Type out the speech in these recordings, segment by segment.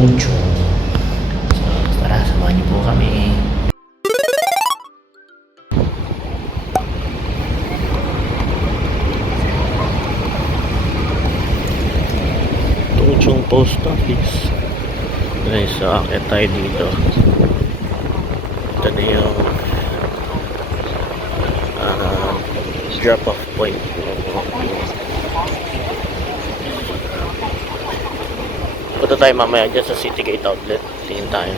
Tunchong. So, tara, samahan niyo po kami. Tunchong Post Office. Guys, so akit tayo dito. Ito na yung drop off point. Punta tayo mamaya dyan sa City Gate Outlet. Tingin tayo.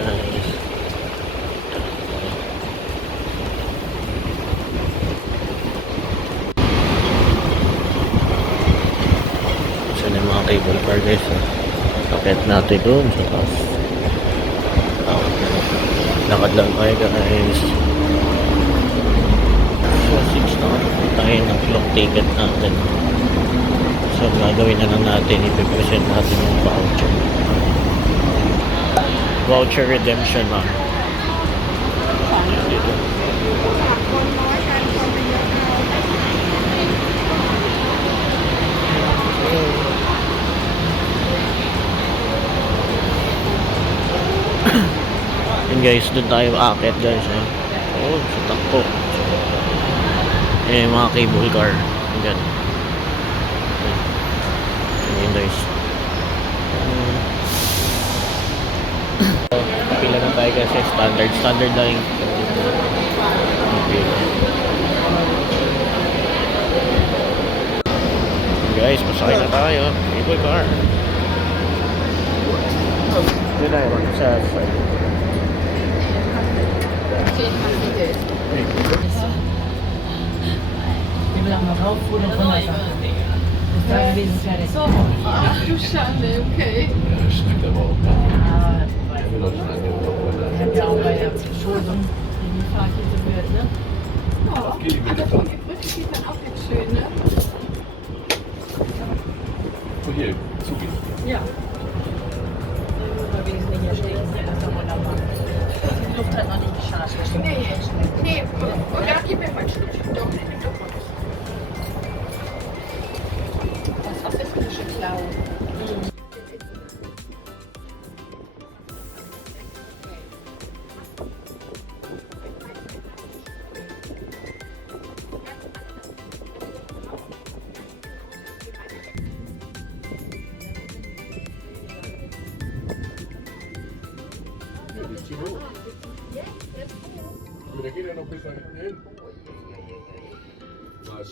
Nice. Saan yung mga cable car guys? Akit natin doon sa taas. Lakad lang tayo guys. So 6 na tayo ng clock ticket natin. So gagawin na lang natin, ipipresent natin yung voucher. Voucher redemption na. Dito. Yun guys, doon tayo aakit guys. Oh, sa takpo. Eh, mga cable car. Yan. Yan guys. Pila na tayo kasi standard lang yung guys, pasakay na tayo. Cable car. Doon na yun sa Ach du Schande, okay. Ja, schmeckt aber auch gar nicht. Ich will euch schon angehen. Ja, auch bei der Verschuldung, die Fahrkette wird, ne? Ja, aber die Brücke sieht dann auch jetzt schön, ne? So, hier, zugehen. Ja. Die Luft hat noch nicht geschafft. Nee, und da gib mir mal ein Stückchen. Doch, nimm doch mal das. Das ist auch das frische Klau. Ja, die ist zu hoch. Aber der geht ja noch bis da hinten hin. Was?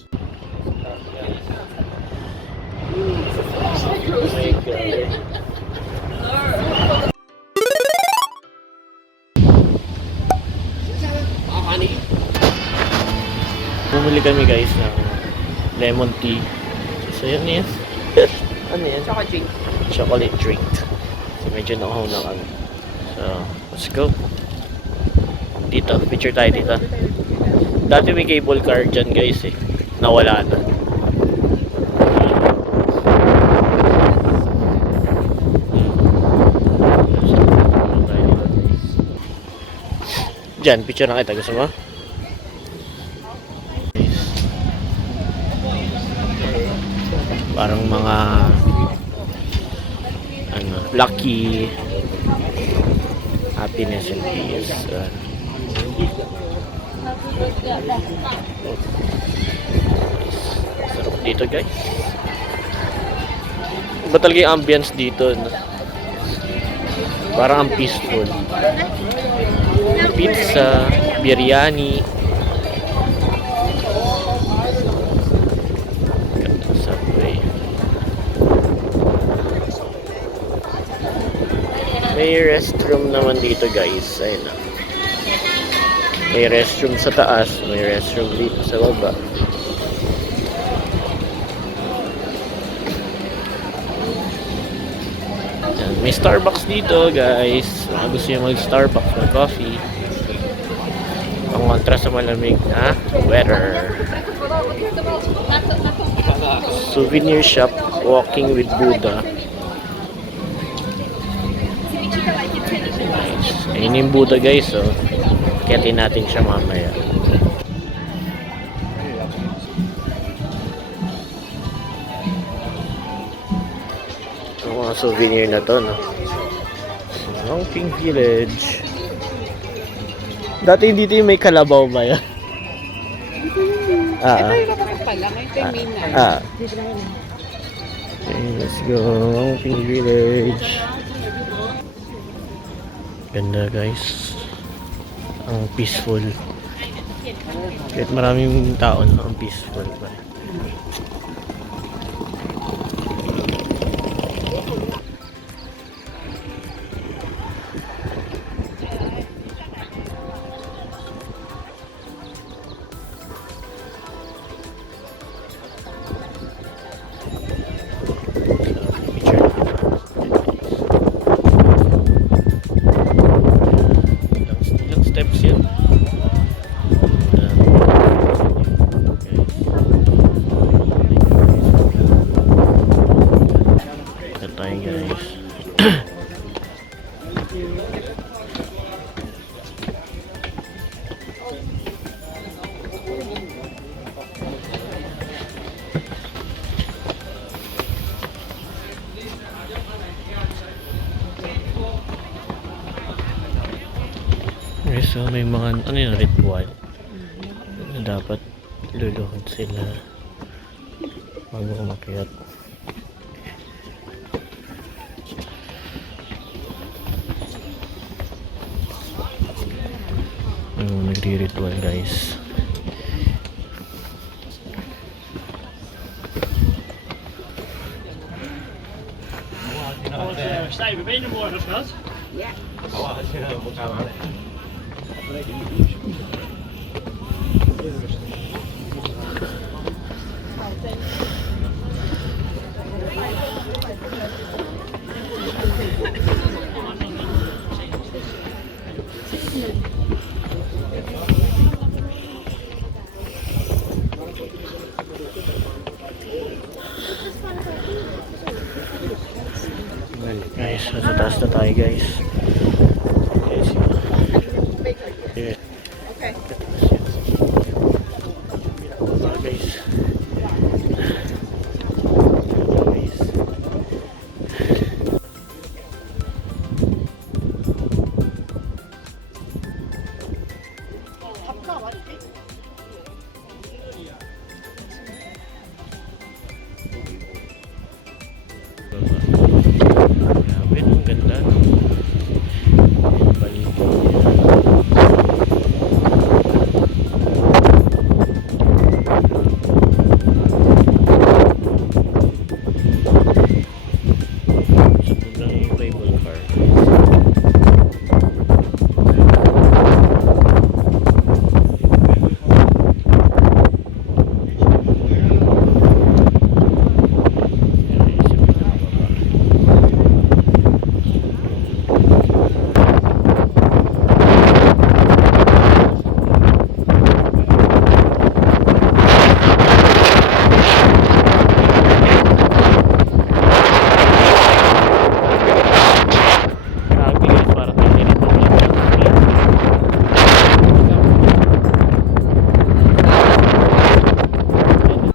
Bumili kami guys ng lemon tea. So yun yan. Ano yan? Chocolate drink. So medyo nauhaw na kami. So let's go. Dito, picture tayo dito. Dati may cable car dyan guys eh. Nawala na. Dyan, picture na kita. Gusto mo? Parang mga ano, lucky, happiness and peace. Sarap dito guys. Iba talaga yung ambience dito, no? Parang ang peaceful. Pizza, biryani. Subway. May restroom naman dito guys. Ayun na. May restroom sa taas, may restroom dito sa baba. Yan. May Starbucks dito guys. Mga gusto nyo mag-Starbucks na coffee. Ang kontra sa malamig na weather. Souvenir shop, walking with Buddha. Nice. Ayun yung Buddha guys, oh. Kiyatin natin siya mamaya. Ang mga souvenir na to, no? Ang Pink Village. Dati dito yung may kalabaw ba yan? Ito yung kapag pala. Ito yung main na. Okay, let's go. Ang Pink Village. Ganda guys. Ang peaceful. Kahit maraming tao, no? Ang peaceful pa rin. Ilang steps yun. Ito tayo guys. Okay, so may mga ano yung ritual na dapat luluhod sila bago umakyat. Nagri-ritual guys. Stijn, we benen morgen, schat. Guys, nasa taas na tayo guys. Guys, yeah. Okay. Guys. Guys. Grabe, ang ganda. Yung paligid niya. Sunod lang yung cable car. Grabe guys, parang ganito lang.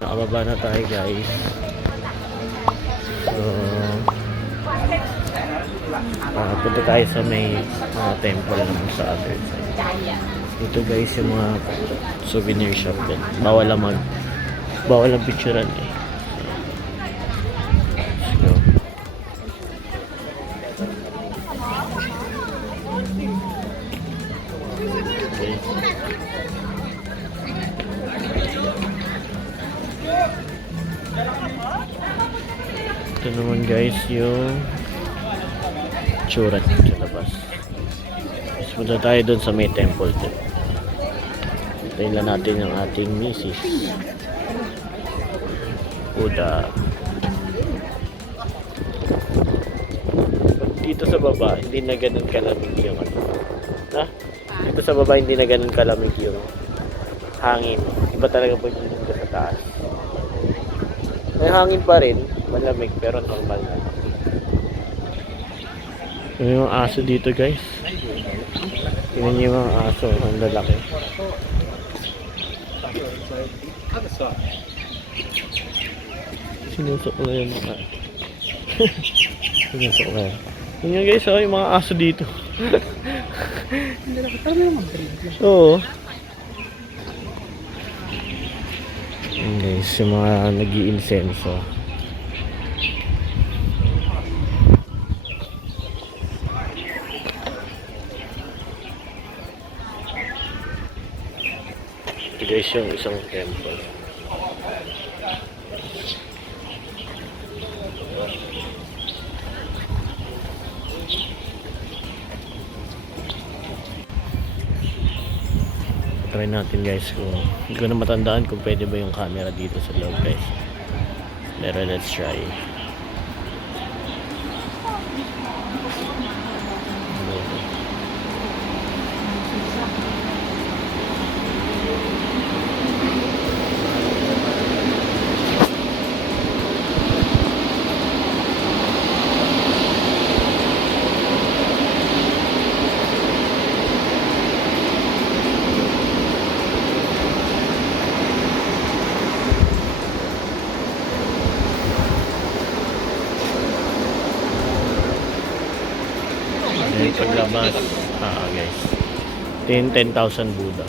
Nakababa na tayo guys. So, punta tayo sa may mga temple naman sa other side. Dito guys yung mga souvenir shop din. Bawal ang picturean eh. Let's go. Okay. Ito naman guys yung tsura sa labas. Mas punta tayo dun sa may temple din. Hintayin lang natin yung ating misis. Buddha. Dito sa baba, hindi na ganun kalamig yung ano. Ha? Dito sa baba, hindi na ganun kalamig yung hangin. Iba talaga pag dito sa taas. May hangin pa rin, malamig pero normal na. Yung mga aso dito guys. Tingnan niyo yung mga aso, ang lalaki. Sinusok na yung mga Sige, so, okay. Yun nga guys, oh, yung mga aso dito. Hindi na parang may mga breed lang. Oo. Yun guys, yung mga nag-iinsenso. Ito guys yung isang temple. Try natin guys kung hindi ko na matandaan kung pwede ba yung camera dito sa loob guys. Pero let's try. Ayan, paglabas, guys. 10,000 Buddha.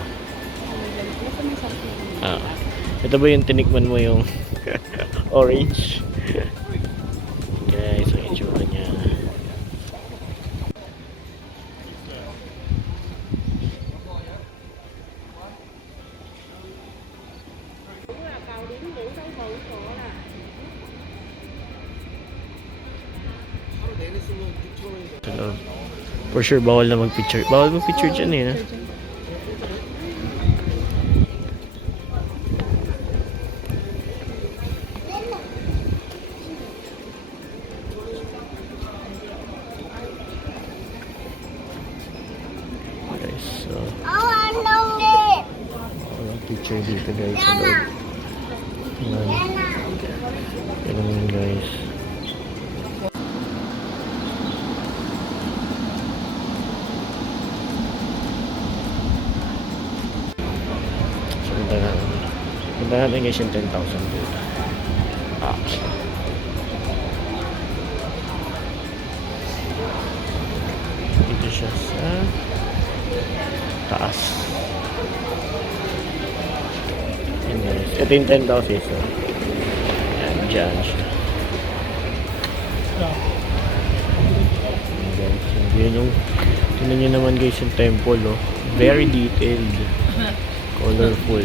Ito ba yung tinikman mo yung orange? Guys, ang itsura niya. For sure, bawal na mag-picture. Bawal mag-picture dyan eh. Guys, so walang picture dito guys sa loob. Ganun guys. Punta natin guys yung 10,000 Buddha. Dito siya sa taas. Yan guys. Ito yung 10,000 isa. Yan, dyan siya. Yan guys. Yun yung tingnan nyo naman guys yung temple oh. Very detailed. Colorful.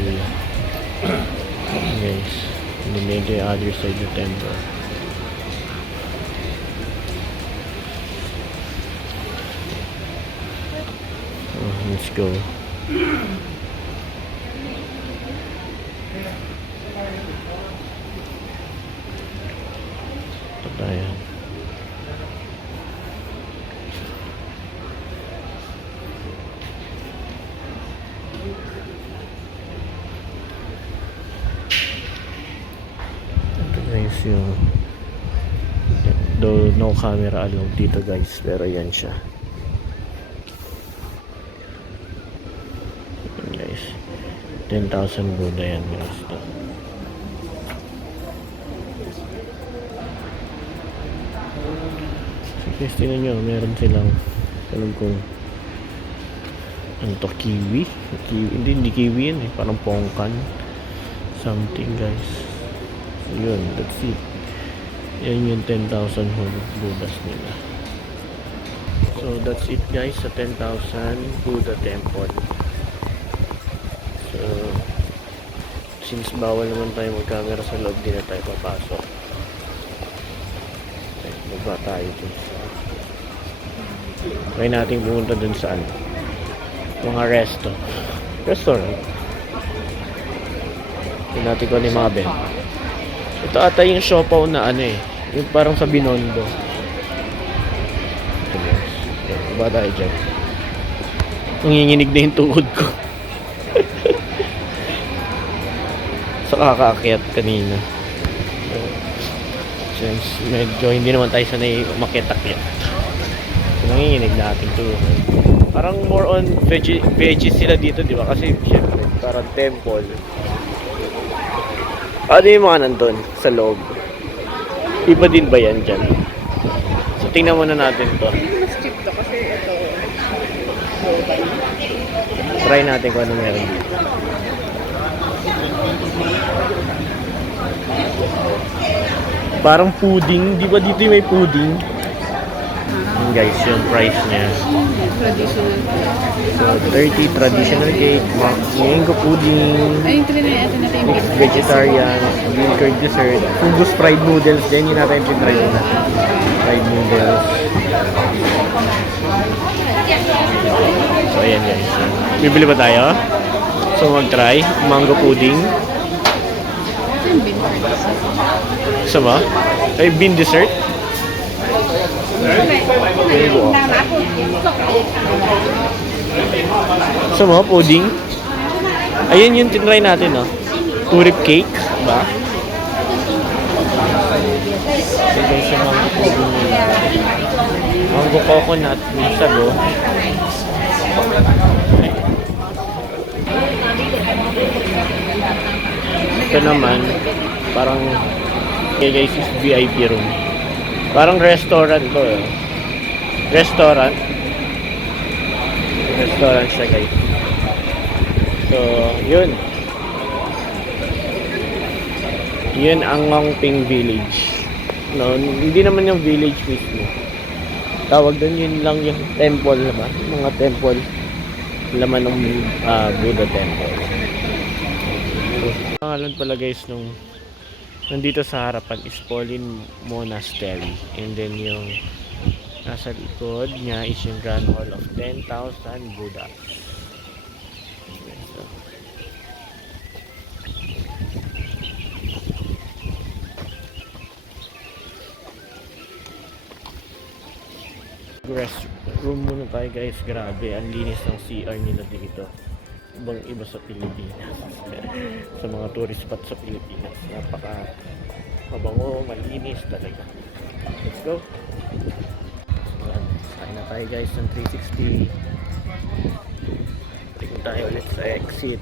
Guys, and then the other side of the temple. Let's go. Ito tayo. Guys, yung though no camera allowed dito guys, pero yan siya. Yan guys, 10,000 Buddha yan guys. So guys, tingnan nyo, meron silang alam kong ano to, kiwi? Hindi kiwi yan eh, parang pongkan something guys. Yun, that's it. Yan yung 10,000 Buddhas nila. So that's it guys sa 10,000 Buddha temple. So since bawal naman tayo mag-camera sa loob, di na tayo papasok. Okay, baba tayo dun sa try natin pumunta dun sa ano, mga restaurant. Tignan natin kung ano yung mga benta. Ito ata yung siopaw na ano eh. Yung parang sa Binondo. Ito guys. Ba tayo dyan. Nanginginig na yung tuhod ko. Sa kakaakyat kanina. Since medyo hindi naman tayo sanay umakyat-akyat. So nanginginig na ating tuhod. Parang more on veggies sila dito, di ba? Kasi syempre parang temple. Ano yung mga nandun sa loob? Iba din ba yan dyan? So tingnan muna natin to. Mas cheap to kasi ito global. Try natin kung ano meron dito. Parang pudding. Di ba dito yung may pudding? Yun guys, yung price niya. Traditional. So, 30 traditional cake, mango pudding, Ay, yung trinay natin natin yung mixed vegetarian, green curd dessert, Fugus fried noodles. Then yun natin yung try na. Fried noodles. So, ayan guys. Bibili ba tayo? So, mag-try. Mango pudding. Ito yung bean curds. Gusto mo? Ay, bean dessert? Gusto mo? Pudding? Ayun yung tinry natin, no? Turip cake, ba? Ito guys, yung mango pudding nila. Mango coconut, yung sago. Ito naman, parang okay guys, is VIP room. Parang restaurant to eh. Restaurant. Restaurant siya guys. So, yun. Yun ang Ngongping Village. No, hindi naman yung village mismo. Tawag doon yun lang yung temple ba? Mga temple. Laman ng Buddha temple. Pangalan pala guys nung nandito sa harapan is Pauline Monastery. And then yung nasa likod niya is yung Grand Hall of 10,000 Buddha. So, rest room muna tayo guys. Grabe, ang linis ng CR nila dito. Ibang iba sa Pilipinas. Sa mga tourist spot sa Pilipinas. Napaka mabango, malinis talaga. Let's go. Kain na tayo guys ng 360. Tingin tayo ulit sa exit.